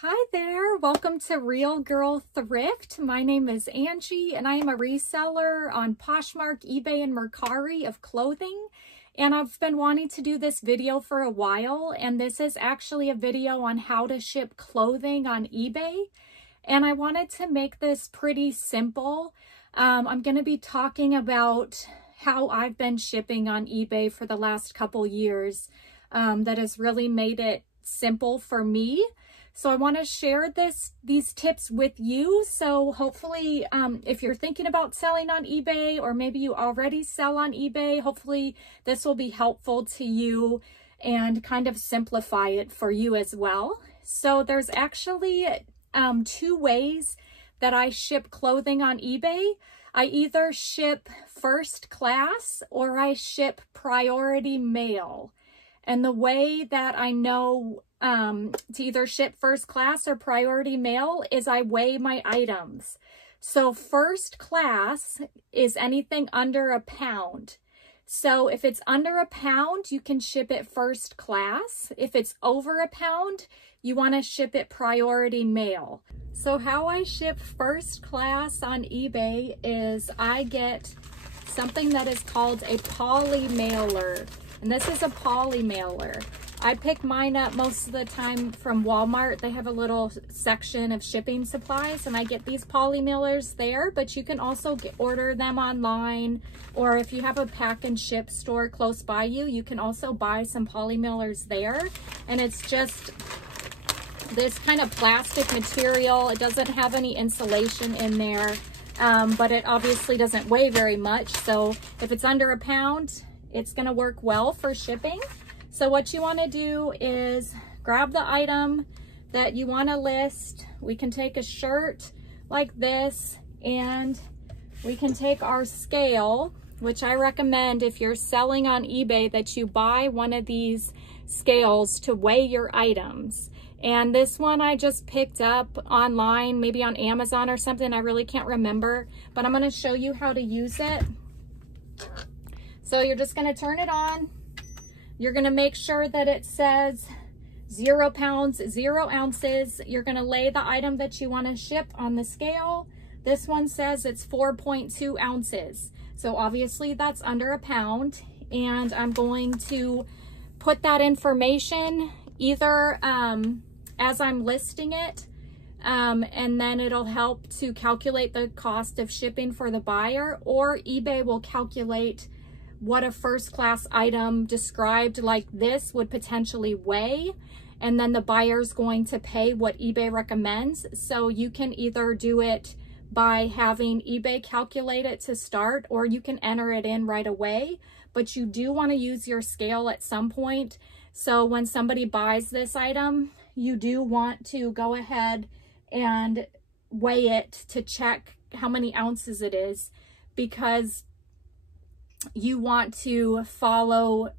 Hi there, welcome to Real Girl Thrift. My name is Angie and I am a reseller on Poshmark, eBay, and Mercari of clothing. And I've been wanting to do this video for a while, and this is actually a video on how to ship clothing on eBay. And I wanted to make this pretty simple. I'm going to be talking about how I've been shipping on eBay for the last couple years. That has really made it simple for me. So I want to share these tips with you. So hopefully, if you're thinking about selling on eBay, or maybe you already sell on eBay, hopefully this will be helpful to you and kind of simplify it for you as well. So there's actually two ways that I ship clothing on eBay. I either ship first class or I ship priority mail. And the way that I know to either ship first class or priority mail is I weigh my items. So first class is anything under a pound. So if it's under a pound, you can ship it first class. If it's over a pound, you want to ship it priority mail. So how I ship first class on eBay is I get something that is called a poly mailer. And this is a poly mailer. I pick mine up most of the time from Walmart. They have a little section of shipping supplies, and I get these poly mailers there, but you can also order them online, or if you have a pack and ship store close by you, you can also buy some poly mailers there. And it's just this kind of plastic material. It doesn't have any insulation in there, but it obviously doesn't weigh very much. So if it's under a pound, it's going to work well for shipping. So what you want to do is grab the item that you want to list. We can take a shirt like this, and we can take our scale, which I recommend if you're selling on eBay that you buy one of these scales to weigh your items. And this one I just picked up online, maybe on Amazon or something. I really can't remember, but I'm going to show you how to use it. So you're just going to turn it on. You're going to make sure that it says 0 pounds, 0 ounces. You're going to lay the item that you want to ship on the scale. This one says it's 4.2 ounces. So obviously that's under a pound. And I'm going to put that information either as I'm listing it, and then it'll help to calculate the cost of shipping for the buyer, or eBay will calculate what a first class item described like this would potentially weigh, and then the buyer's going to pay what eBay recommends. So you can either do it by having eBay calculate it to start, or you can enter it in right away, but you do want to use your scale at some point. So when somebody buys this item, you do want to go ahead and weigh it to check how many ounces it is, because you want to follow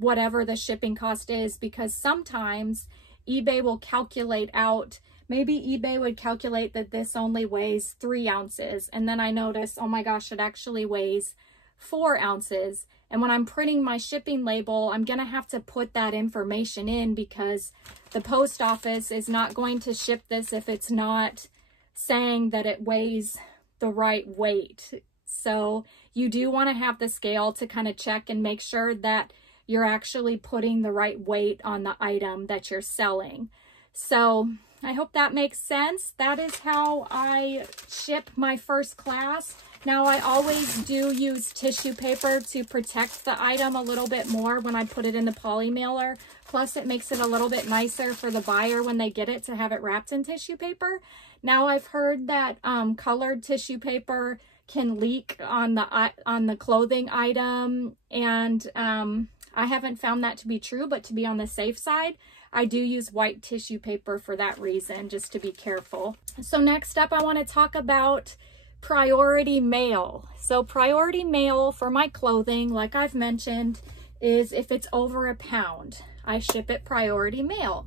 whatever the shipping cost is, because sometimes eBay will calculate out, maybe eBay would calculate that this only weighs 3 ounces. And then I notice, oh my gosh, it actually weighs 4 ounces. And when I'm printing my shipping label, I'm going to have to put that information in, because the post office is not going to ship this if it's not saying that it weighs the right weight. So you do want to have the scale to kind of check and make sure that you're actually putting the right weight on the item that you're selling. So I hope that makes sense. That is how I ship my first class. Now I always do use tissue paper to protect the item a little bit more when I put it in the poly mailer. Plus it makes it a little bit nicer for the buyer when they get it to have it wrapped in tissue paper. Now I've heard that colored tissue paper can leak on the clothing item, and I haven't found that to be true, but to be on the safe side, I do use white tissue paper for that reason, just to be careful. So next up, I want to talk about priority mail. So priority mail for my clothing, like I've mentioned, is if it's over a pound, I ship it priority mail.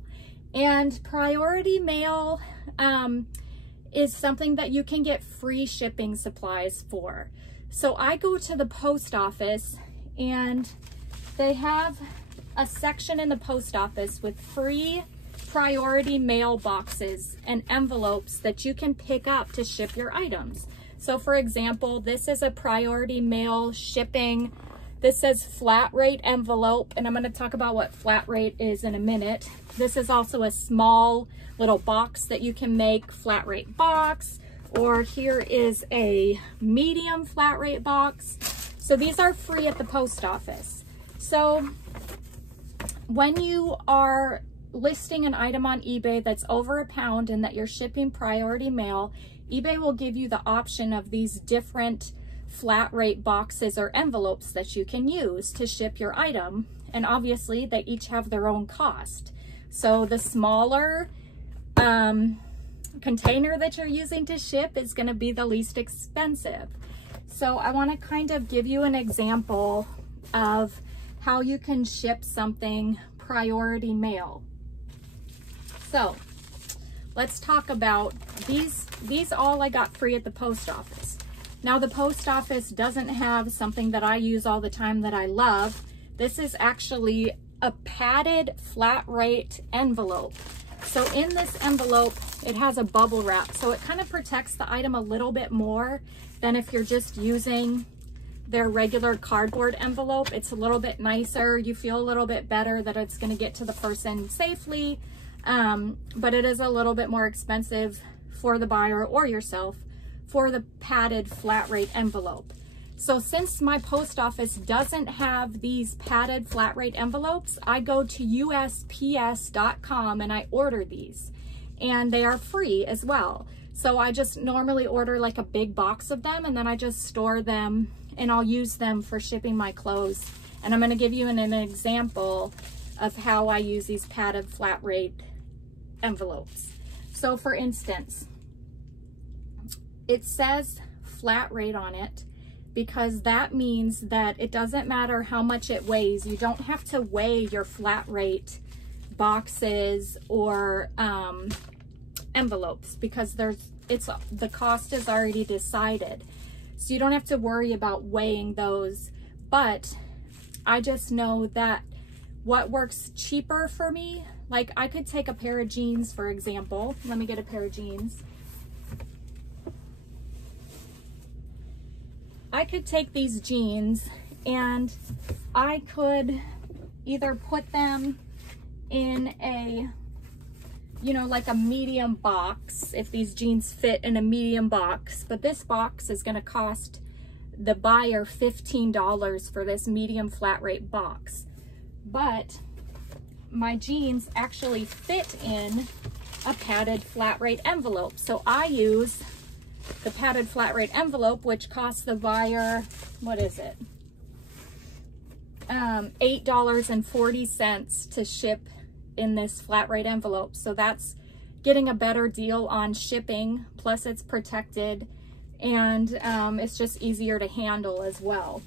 And priority mail is something that you can get free shipping supplies for. So I go to the post office, and they have a section in the post office with free priority mail boxes and envelopes that you can pick up to ship your items. So for example, this is a priority mail shipping. This says flat rate envelope, and I'm going to talk about what flat rate is in a minute. This is also a small little box that you can make, flat rate box, or here is a medium flat rate box. So these are free at the post office. So when you are listing an item on eBay that's over a pound and that you're shipping priority mail, eBay will give you the option of these different flat rate boxes or envelopes that you can use to ship your item. And obviously they each have their own cost. So the smaller container that you're using to ship is going to be the least expensive. So I want to kind of give you an example of how you can ship something priority mail. So let's talk about these all I got free at the post office. Now the post office doesn't have something that I use all the time that I love. This is actually a padded flat rate envelope. So in this envelope, it has a bubble wrap. So it kind of protects the item a little bit more than if you're just using their regular cardboard envelope. It's a little bit nicer. You feel a little bit better that it's going to get to the person safely. But it is a little bit more expensive for the buyer or yourself for the padded flat rate envelope. So since my post office doesn't have these padded flat rate envelopes, I go to USPS.com and I order these, and they are free as well. So I just normally order like a big box of them, and then I just store them and I'll use them for shipping my clothes. And I'm going to give you an example of how I use these padded flat rate envelopes. So for instance, it says flat rate on it because that means that it doesn't matter how much it weighs. You don't have to weigh your flat rate boxes or envelopes because the cost is already decided. So you don't have to worry about weighing those. But I just know that what works cheaper for me, like I could take a pair of jeans, for example. Let me get a pair of jeans. I could take these jeans and I could either put them in a, like a medium box, if these jeans fit in a medium box, but this box is going to cost the buyer $15 for this medium flat rate box. But my jeans actually fit in a padded flat rate envelope. So I use the padded flat rate envelope, which costs the buyer, what is it? $8.40 to ship in this flat rate envelope. So that's getting a better deal on shipping, plus it's protected, and it's just easier to handle as well.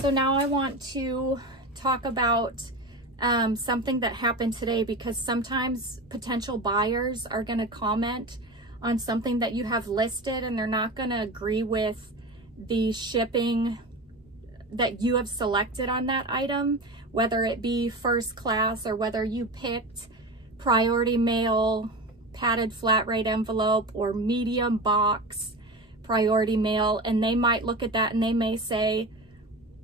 So now I want to talk about something that happened today, because sometimes potential buyers are going to comment on something that you have listed and they're not going to agree with the shipping that you have selected on that item, whether it be first class or whether you picked priority mail, padded flat rate envelope, or medium box priority mail. And they might look at that and they may say,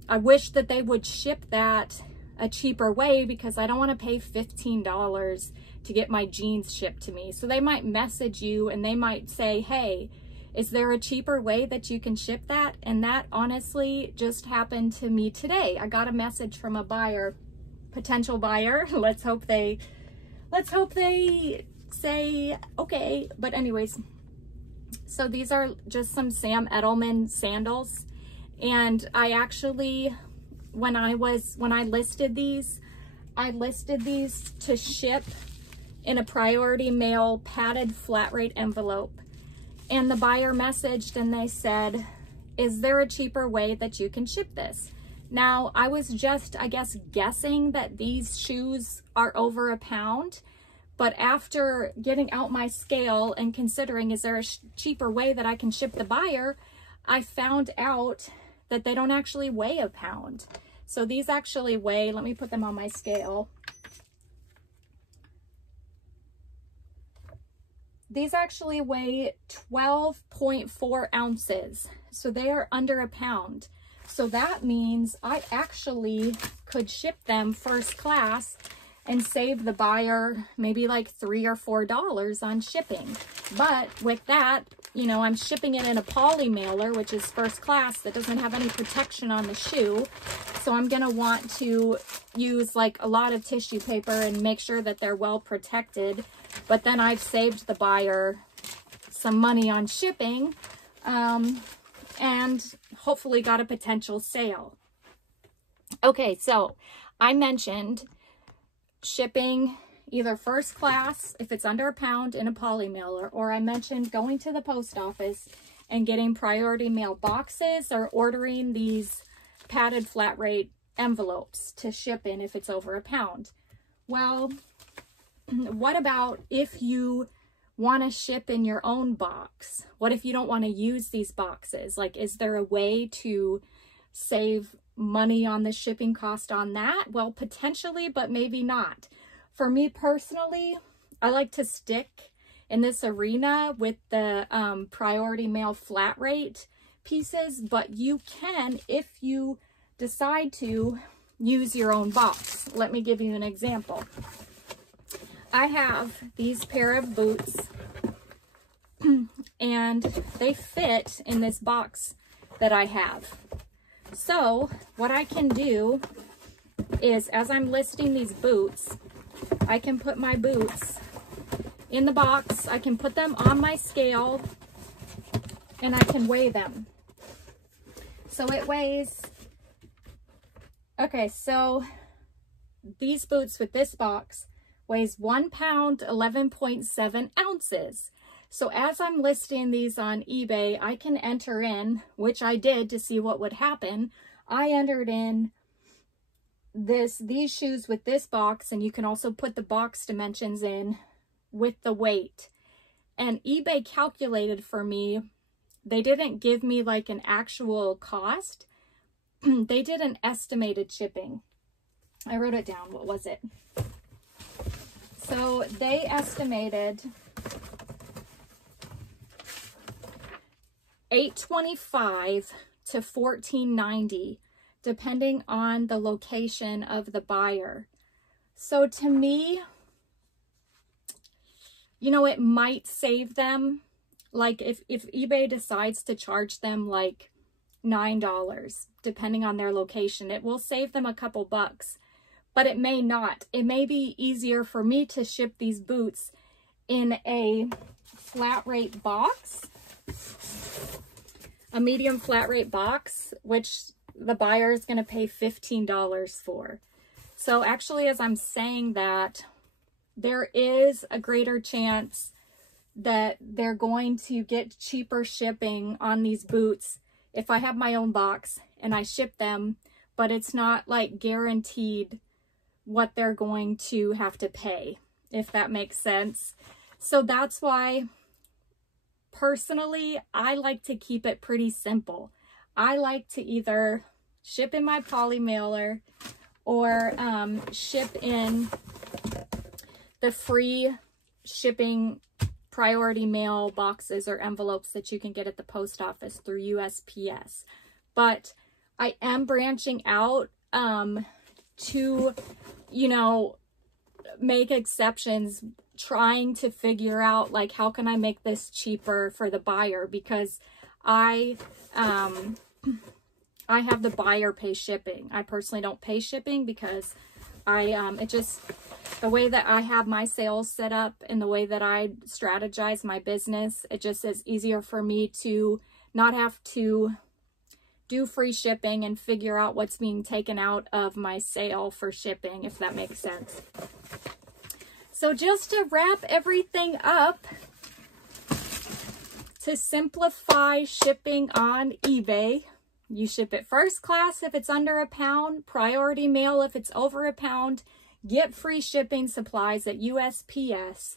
I wish that they would ship that a cheaper way because I don't want to pay $15 to get my jeans shipped to me. So they might message you and they might say, hey, is there a cheaper way that you can ship that? And that honestly just happened to me today. I got a message from a buyer, potential buyer. Let's hope they say okay. But anyways, so these are just some Sam Edelman sandals. And I actually, when I listed these, I listed these to ship in a priority mail padded flat rate envelope. And the buyer messaged and they said, is there a cheaper way that you can ship this? Now, I was just, I guess, guessing that these shoes are over a pound. But after getting out my scale and considering, is there a cheaper way that I can ship the buyer, I found out that they don't actually weigh a pound. So these actually weigh, let me put them on my scale. these actually weigh 12.4 ounces. So they are under a pound. So that means I actually could ship them first class and save the buyer maybe like $3 or $4 on shipping. But with that, you know, I'm shipping it in a poly mailer, which is first class, that doesn't have any protection on the shoe. So I'm gonna want to use like a lot of tissue paper and make sure that they're well protected. But then I've saved the buyer some money on shipping, and hopefully got a potential sale. Okay, so I mentioned shipping either first class if it's under a pound in a poly mailer, or I mentioned going to the post office and getting priority mail boxes or ordering these padded flat rate envelopes to ship in if it's over a pound. Well, what about if you want to ship in your own box? What if you don't want to use these boxes? Like, is there a way to save money on the shipping cost on that? Well, potentially, but maybe not. For me personally, I like to stick in this arena with the priority mail flat rate pieces, but you can, if you decide to, use your own box. Let me give you an example. I have these pair of boots and they fit in this box that I have. So what I can do is, as I'm listing these boots, I can put my boots in the box, I can put them on my scale, and I can weigh them. So it weighs, okay, so these boots with this box weighs 1 pound, 11.7 ounces. So as I'm listing these on eBay, I can enter in, which I did to see what would happen. I entered in these shoes with this box, and you can also put the box dimensions in with the weight. And eBay calculated for me, they didn't give me like an actual cost. They did an estimated shipping. I wrote it down. What was it? So they estimated $8.25 to $14.90, depending on the location of the buyer. So to me, you know, it might save them. Like if eBay decides to charge them like $9, depending on their location, it will save them a couple bucks. But it may not. It may be easier for me to ship these boots in a flat rate box, a medium flat rate box, which the buyer is going to pay $15 for. So actually, as I'm saying that, there is a greater chance that they're going to get cheaper shipping on these boots if I have my own box and I ship them, but it's not like guaranteed what they're going to have to pay, if that makes sense. So that's why personally I like to keep it pretty simple. I like to either ship in my poly mailer or ship in the free shipping priority mail boxes or envelopes that you can get at the post office through USPS. But I am branching out to, you know, make exceptions, trying to figure out like, how can I make this cheaper for the buyer? Because I have the buyer pay shipping. I personally don't pay shipping because it just, the way that I have my sales set up and the way that I strategize my business, it just is easier for me to not have to do free shipping and figure out what's being taken out of my sale for shipping, if that makes sense. So just to wrap everything up, to simplify shipping on eBay, you ship it first class if it's under a pound, priority mail if it's over a pound, get free shipping supplies at USPS,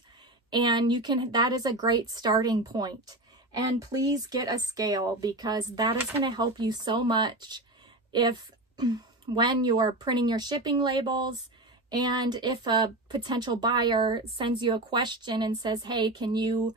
and you can, that is a great starting point. And please get a scale, because that is going to help you so much if when you're printing your shipping labels, and if a potential buyer sends you a question and says, hey, can you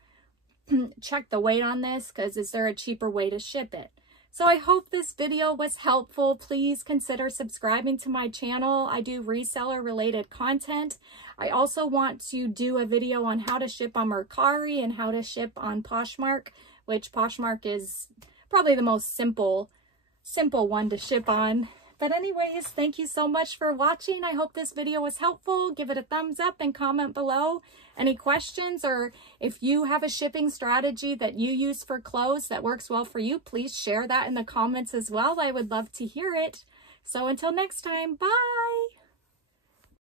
check the weight on this, because is there a cheaper way to ship it? So I hope this video was helpful. Please consider subscribing to my channel. I do reseller related content. I also want to do a video on how to ship on Mercari and how to ship on Poshmark, which Poshmark is probably the most simple one to ship on. But anyways, thank you so much for watching. I hope this video was helpful. Give it a thumbs up and comment below any questions, or if you have a shipping strategy that you use for clothes that works well for you, please share that in the comments as well. I would love to hear it. So until next time, bye!